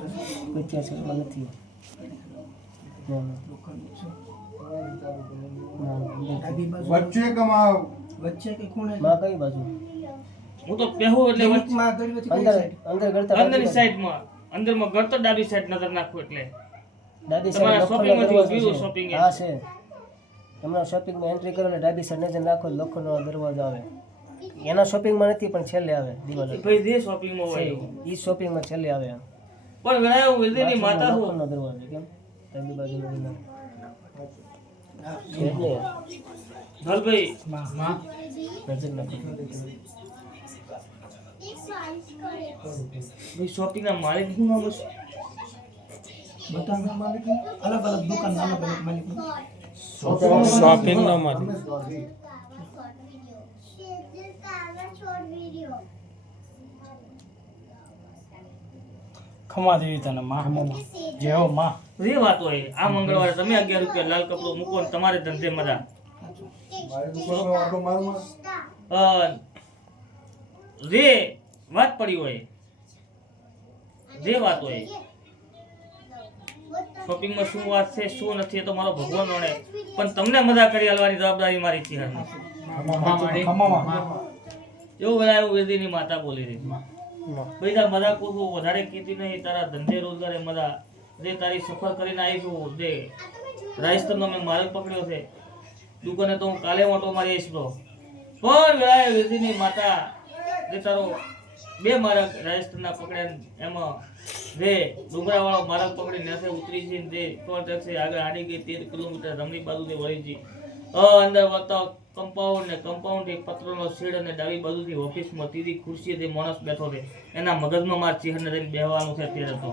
85 માં નથી. વચ્ચે કમાવ વચ્ચે કે ખૂણે માં કઈ બાજુ? હું તો પહેવું એટલે માં ગળવી કઈ અંદર સાઈડ અંદર કરતા અંદરની સાઈડમાં અંદરમાં ઘર તો ડાબી સાઈડ નજર નાખું એટલે ડાબી તમારા સાઈડ shopping માંથી દરવાજો view છે. shopping એ. હા છે. તમારા શોપિંગમાં એન્ટ્રી કરો એટલે ડાબી સાઈડ નજર નાખો લોખંડનો દરવાજો આવે. એના શોપિંગમાં નથી પણ છેલ્લે આવે દિવાલ. ભાઈ જે શોપિંગમાં હોય ઈ શોપિંગમાં છેલ્લે આવે. પણ વેળાએ હું વિલદીની માતા છું. લોખંડનો દરવાજો કેમ ડાબી બાજુનો વિના એટલે ધલભાઈ માં નજર નાખો. ભાઈ શોપિંગના માલિક શું નામ છે? બધાના માલિક અલગ અલગ દુકાન અલગ અલગ માલિક શોપિંગ નો માલિક ખમા દેવી તને માં જેવો માં જે વાત હોય આ મંગળવારે તમે 11 રૂપિયા લાલ કપડો મૂકો ને તમારે ધંધે મજા. જે વાત પડી હોય જે વાત હોય શોપિંગમાં શું વાત છે શું નથી એ તો મારો ભગવાન જાણે પણ તમને મજા કરી આલવાની જવાબદારી મારી છે. એવું બધા એવું વેદીની માતા બોલી રહી ભાઈ તાર મજા કોઈ વધારે કીધી નહીં તારા ધંધે રોજગારે મજા જે તારી સફર કરીને આવી છું જે રાજસ્થાનનો મેં માલ પકડ્યો છે દુકાને તો હું કાલે ઓટો મારી આવીશ તો પણ વેળાએ વેદીની માતા જે તારો બે માર્ગ રાજસ્થાનના પકડ્યા એમાં જે ડુંગરાવાળો માર્ગ પકડી નાસે ઉતરી છે જે ટોલ ટેક્સી આગળ આડી ગઈ 13 કિલોમીટર રમણી બાજુથી વળી છે અંદર વળતા કમ્પાઉન્ડ ને કમ્પાઉન્ડ થી પત્રનો શેડ અને ડાબી બાજુથી ઓફિસમાં તીરી ખુરશી જે માણસ બેઠો છે એના મગજમાં માર ચિહ્ન લઈને બેહવાનું છે અત્યારે તો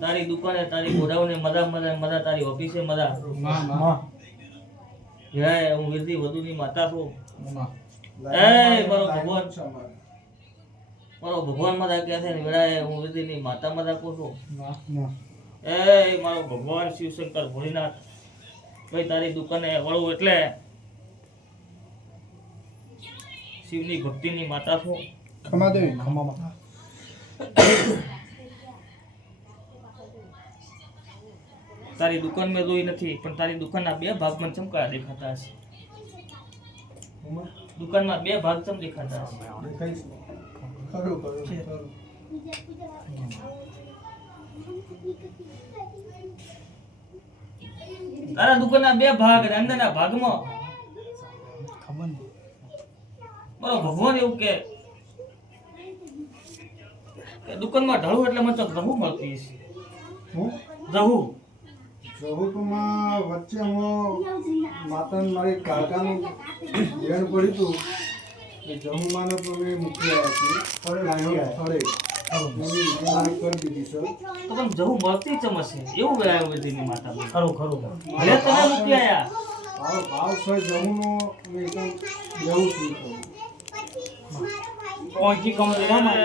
તારી દુકાને તારી ગોડાઉને મજા મજા મજા તારી ઓફિસે મજા જય હું વિરદી વધુની માતા છું એ મારો ભગવાન મજા કહે છે ને વેળાએ હું વિરદીની માતા મજા કહું છું એ મારો ભગવાન શિવશંકર ભોળીનાથ ભાઈ તારી દુકાને વળું એટલે શિવની ભક્તિની માતા છું. ખમા દેવી ખમા તારી દુકાન મેં જોઈ નથી પણ તારી દુકાનના બે ભાગ મને ચમકાયા દેખાતા હશે. દુકાનમાં બે ભાગ ચમ દેખાતા હશે. તારા દુકાનના બે ભાગ અને અંદરના ભાગમાં ખબર નહીં મારો ભગવાન એવું કે દુકાનમાં ઢળું એટલે મને તો રહું મળતી હશે. રહું જહુમાં વચ્ચે હું માતા મારી કાકાનું ધ્યાન પડ્યું હતું કે જહુમાને પણ મેં મૂકી આવ્યા હતી કરી દીધી સર તો પણ જવું મળતી ચમશે એવું ગણાયું વેદીની માતા બોલી. ખરું ખરું ભલે તમે મૂકી આયા ભાવ છે જહુનો મેં એકદમ જવું છું પહોંચી કમ દેવામાં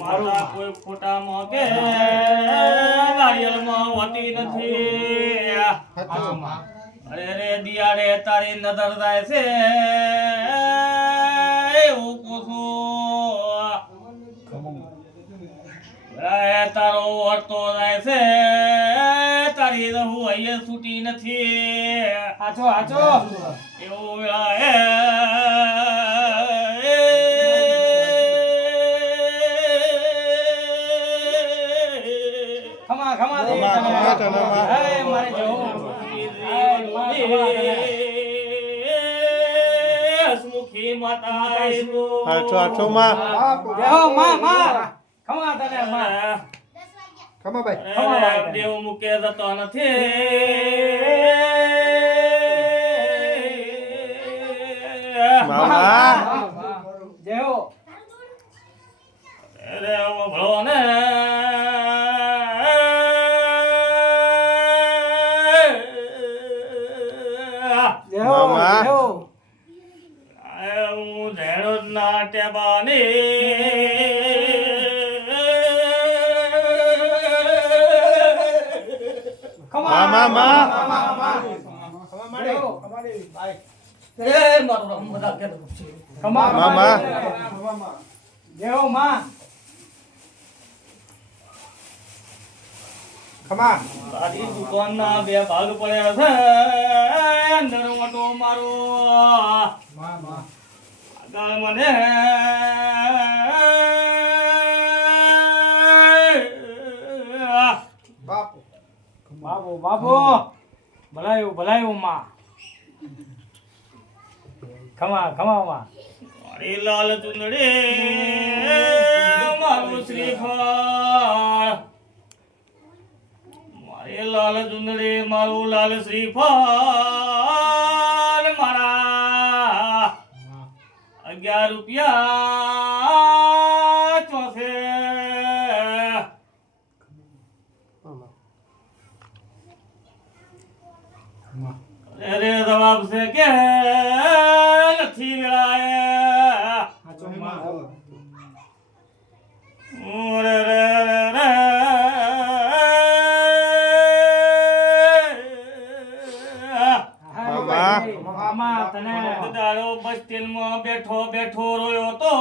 મારા કોઈ ફોટામાં કે નારિયેળમાં હોતી નથી. અરે રે દિયા રે તારી નજર જાય છે એવું પૂછું તારો વર્તો જાય છે તારી રહું અહીંયા છૂટી નથી. આચો આચો એવું ખમા ખમા દે મારે જવું હસમુખી માતા આઠો માં બેહો માં માં ખમા તને માં ખમા ભાઈ દેવ મૂકે જતો નથી. જેવો અરે ભળો ને જેવો જેવો હું ધેડો ના ટેબાની ખમા ખમા ખમા માડે ભાઈ એ મારો રામ મજા કે ખમા મામા. જય હો માં ખમા તારી દુકાનના બે ભાગ પડ્યા છે અંદર મોટો મારો આગળ મને બાપુ બાબો બાબો ભલાયું માં ખમા માં મારી લાલ ચુંદડી મારું શ્રીફળ મારી લાલ ચુંદડી મારું લાલ શ્રીફળ મારા 11 રૂપિયા ચોસે અરે જવાબ છે કે નથી વેળાએ રે રે રે મામા તને દાડો બસ સ્ટેન્ડમાં બેઠો બેઠો રોયો તો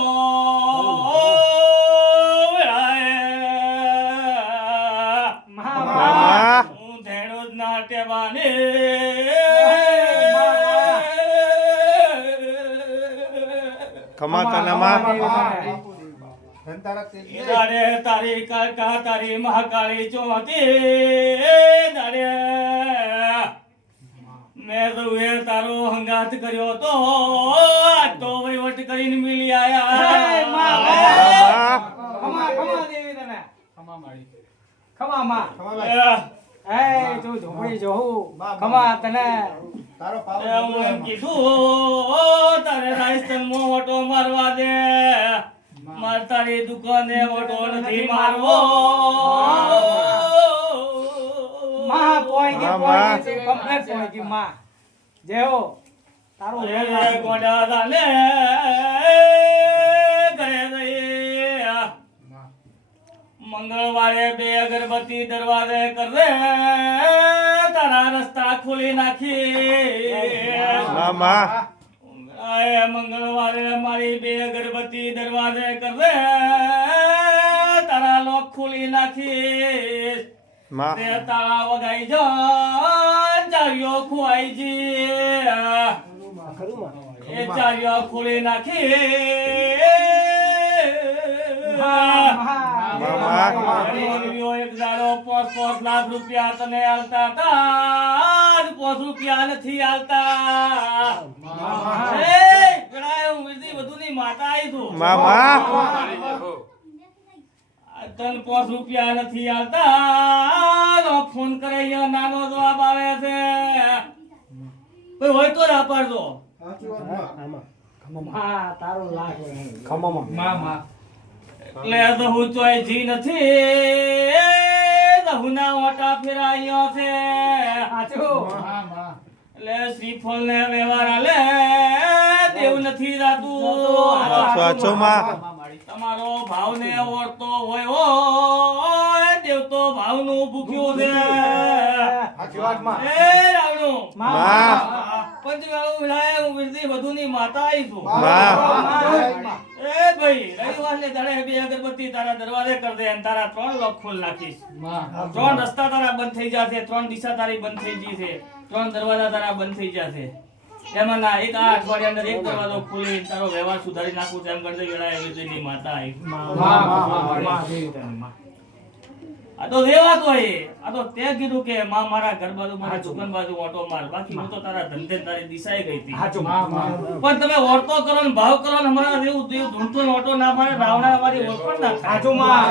મામા હું ધેડો જ ના ટેવાને ખમા તને માં. દાડે તારી કાકા તારી મહાકાળી ચોથી દાડે મેં તો એ તારો હંગાત કર્યો તો આજ તો વહીવટ કરીને મિલી આયા મામા. ખમા દેવી તને ખમા માં એ તું ઝૂંપડી જોઉં ખમા તને તારો હું એમ કીધું તારે રાજસ્થાનમાં ઓટો મારવા દે માર તારી દુકાને ઓટો નથી મારવો માં પોઈ મામા. કમ્પ્લેટ પોઈ કી માં જેવો તારું અરે ગોડા દાને ઘરે જઈએ મંગળવારે 2 અગરબત્તી દરવાજે કરે તારા રસ્તા ખોલી નાખી મામા. આય મંગળવારે મારી 2 અગરબત્તી દરવાજે કરે તારા લોક ખોલી નાખી માં. તે તાળા વગાઈ જાન ચાવીઓ ખોવાઈ જી ખરું માં એ ચાવીઓ ખોલી નાખી મામા. એક દાડો 5 લાખ રૂપિયા તને આલતા તા 5 રૂપિયા નથી આલતા એ ગણાય હું વિધિ બધુની માતા આવી છું મામા. તન 5 રૂપિયા નથી આલતા ફોન કરે અહીંયા નાનો જવાબ આવે છે કોઈ હોય તો ના પાડજો આમાં હા તારું લાખ ખમા માં એટલે તો હું ચોય જી નથી દહુના ઓટા ફેરાયો છે સાચું એટલે શ્રીફળ ને વ્યવહાર આલે દેવ નથી રાતું સાચો માં. તમારો ભાવ ને ઓળતો હોય ઓ દેવ તો ભાવ નું ભૂખ્યું છે એ રાવણું માં. પંચવાળું વિલાય હું વિરધી બધુની માતા આવી છું માં. એ ભાઈ રવિવાર ને દાડે 2 અગરબત્તી તારા દરવાજે કર દે અને તારા 3 લોક ખોલ નાખીશ 3 રસ્તા તારા બંધ થઈ જશે 3 દિશા તારી બંધ થઈ ગઈ છે 3 દરવાજા તારા બંધ થઈ જશે એમાં ના એક આ અઠવાડિયા અંદર એક દરવાજો ખોલી તારો વ્યવહાર સુધારી નાખું છે એમ કરજે વેળાએ વિજયની માતા આવી આ તો રેવાતો હે આ તો તે કીધું કે માં મારા ઘર બાજુ મારા દુકાન બાજુ ઓટો માર બાકી હું તો તારા ધંધે ને તારી દિશાએ ગઈ હતી પણ તમે ઓળતો કરો ને ભાવ કરો ને હમણાં દેવું દેવ ધૂણતો ને ઓટો ના મારે રાવણા વાળી ઓળખણ ના થાય સાચું માં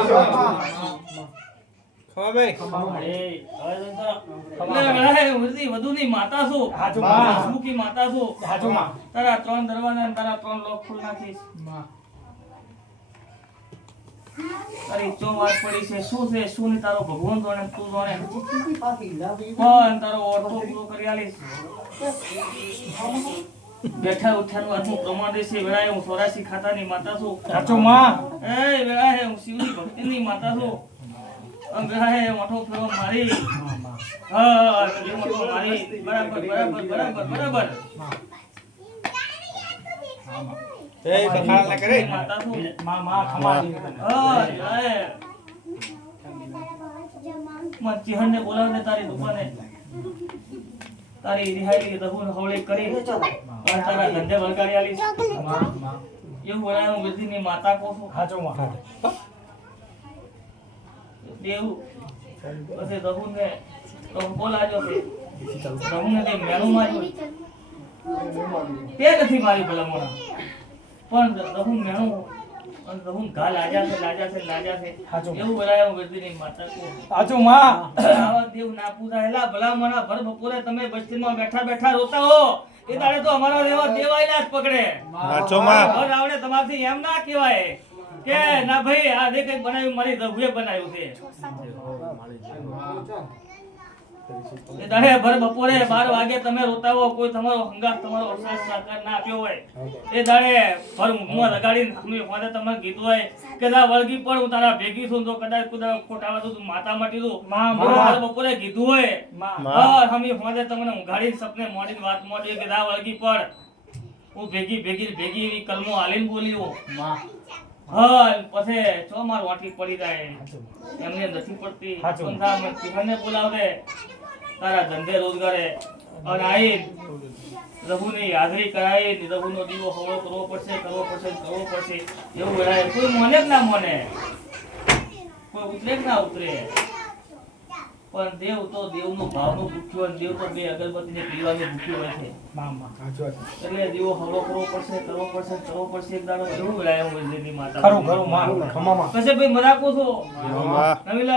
વધુની માતા છું સાચું માં. હસમુખી માતા છું સાચું માં તારા 3 દરવાજા ને તારા 3 લોક ખોલ નાખીશ તારી ચો વાત પડી છે શું છે શું નહીં તારો ભગવાન જાણે તું જાણે પણ તારો ઓળખો પૂરો કરી આલીશ બેઠા ઉઠ્યાનું આજનું પ્રમાણ દેશે વેળાએ હું 84 ખાતાની માતા છું સાચું માં એ વેળાએ હું શિવની ભક્તિની માતા છું વેળાએ મોટો ફેરો મારી હા મોટો મારી બરાબર બરાબર બરાબર બરાબર માતા છું. માં ખમાડી તને. હા, જય. માં ચિહનને બોલાવીને તારી દુકાને તારી રિહાઈ દહુન હવળી કરી અને તારા ધંધે વળગાડી આલીશ. એવું વળાય હું વિધિની માતા કહું છું. હાચો માં. દેવું પછી દહુને તો બોલાજો છે. દહુને તે મેણું માર્યું તે નથી મારી ભલામણ, પણ દહુન મેણું અને દહુન ઘા લાજા છે હાચું. એવું વળાય હું વિધિની માતા કહું. હાચો માં. આવા દેવ ના પૂજાયેલા ભલામણા ભર બપોરે તમે બસ્તીમાં બેઠા બેઠા રોતા હો એ દાડે તો અમારા દેવા દેવાયલા જ પકડે. સાચો માં ઘર આવડે તમારથી એમ ના કહેવાય કે ના ભાઈ આ જે કઈ બનાવ્યું મારી દહુએ બનાવ્યું છે. એ દાડે ભર બપોરે 12 વાગે તમે રોતા હો, કોઈ તમારો હંગાત તમારો અવસાદ સાકાર ના આપ્યો હોય એ દાડે ભર ઊંઘમાં લગાડીને અમે ફોને તમને કીધું હોય કે લા વળગી પણ હું તારા ભેગી છું, તો કદાચ કુદા ખોટાવા તો તું માતા માટી દઉં. ભર બપોરે કીધું હોય હા અમે ફોને તમને ઊંઘાડીને સપને મોડીને વાત મોડી કે લા વળગી પણ હું ભેગી એવી કલમો હાલીને બોલ્યો. હા પછી છો માર વાટી પડી જાય એમને નથી પડતી. હાચું. પંથા અમે તિહને બોલાવે તારા ધંધે રોજગારે અને આઈ રઘુની હાજરી કરાવી રઘુનો દીવો હવળો કરવો પડશે એવું વેળાએ કોઈ મોને જ ના મોને, કોઈ ઉતરે જ ના ઉતરે. પણ દેવ તો દેવનું ભાવનું ભૂખ્યું અને દેવ તો બે અગરબત્તીને પીવાનું ભૂખ્યું હોય છે. એટલે દીવો હવળો કરવો પડશે એક દાડો એવું વેળાએ હું વૈદ્યની માતા ખરું માં. ખમામાં. કશે ભાઈ મરાકો છો માં નવીલા